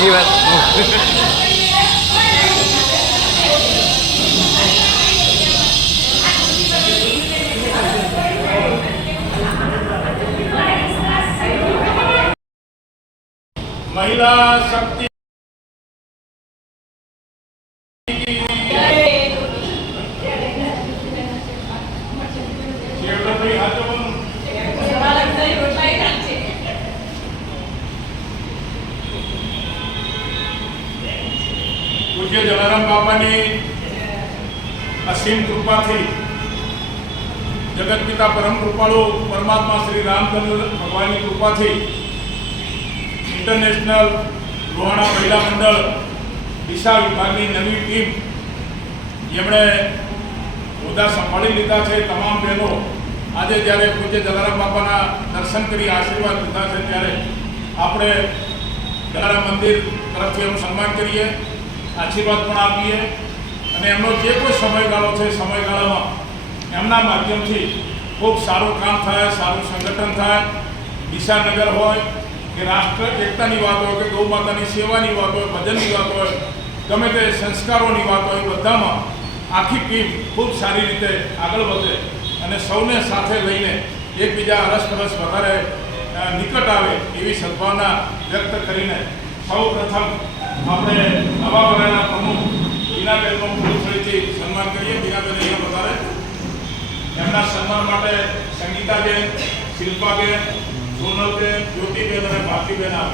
બીજી વાત महिला शक्ति पूज्य जलाराम बाबा ने असीम कृपा थी जगत पिता परम कृपालु परमात्मा श्री रामचंद्र भगवान की कृपा थी इंटरनेशनल लोहाणा महिला मंडल दिशा विभाग की नवी टीम जेमणे होद्दा संभाળી લીધा है तमाम बहनों आज जयरे पूज्य जलाराम बाबा दर्शन कर आशीर्वाद लीधा है त्यारे आपणे जलाराम मंदिर तरफ से सम्मान करिए आशीर्वाद पण आपीए अने एमनो जे कोई समयगाळो है समयगाळामां एमना माध्यमथी खूब सारूं काम थाय सारूं संगठन थाय दिशानगर होय कि राष्ट्र एकता की बात हो कि गौ माता की सेवा की बात हो भजन की बात हो गमे ते संस्कारों की बात हो बधा में आखी टीम खूब सारी रीते आगळ वधे अने सौने साथे लईने एकबीजा अरसपरस वधारे निकट आवे एवी सद्भावना व्यक्त करीने सौ प्रथम आपणे नवा वराना प्रमुख बीनाबेननो फूलथळीथी सन्मान करीए। बीनाबेन अहींया वधारे एमना सन्मान माटे संगीताबेन, शिल्पाबेन, सोनलबेन, ज्योतिबेन और भारतीबेन आप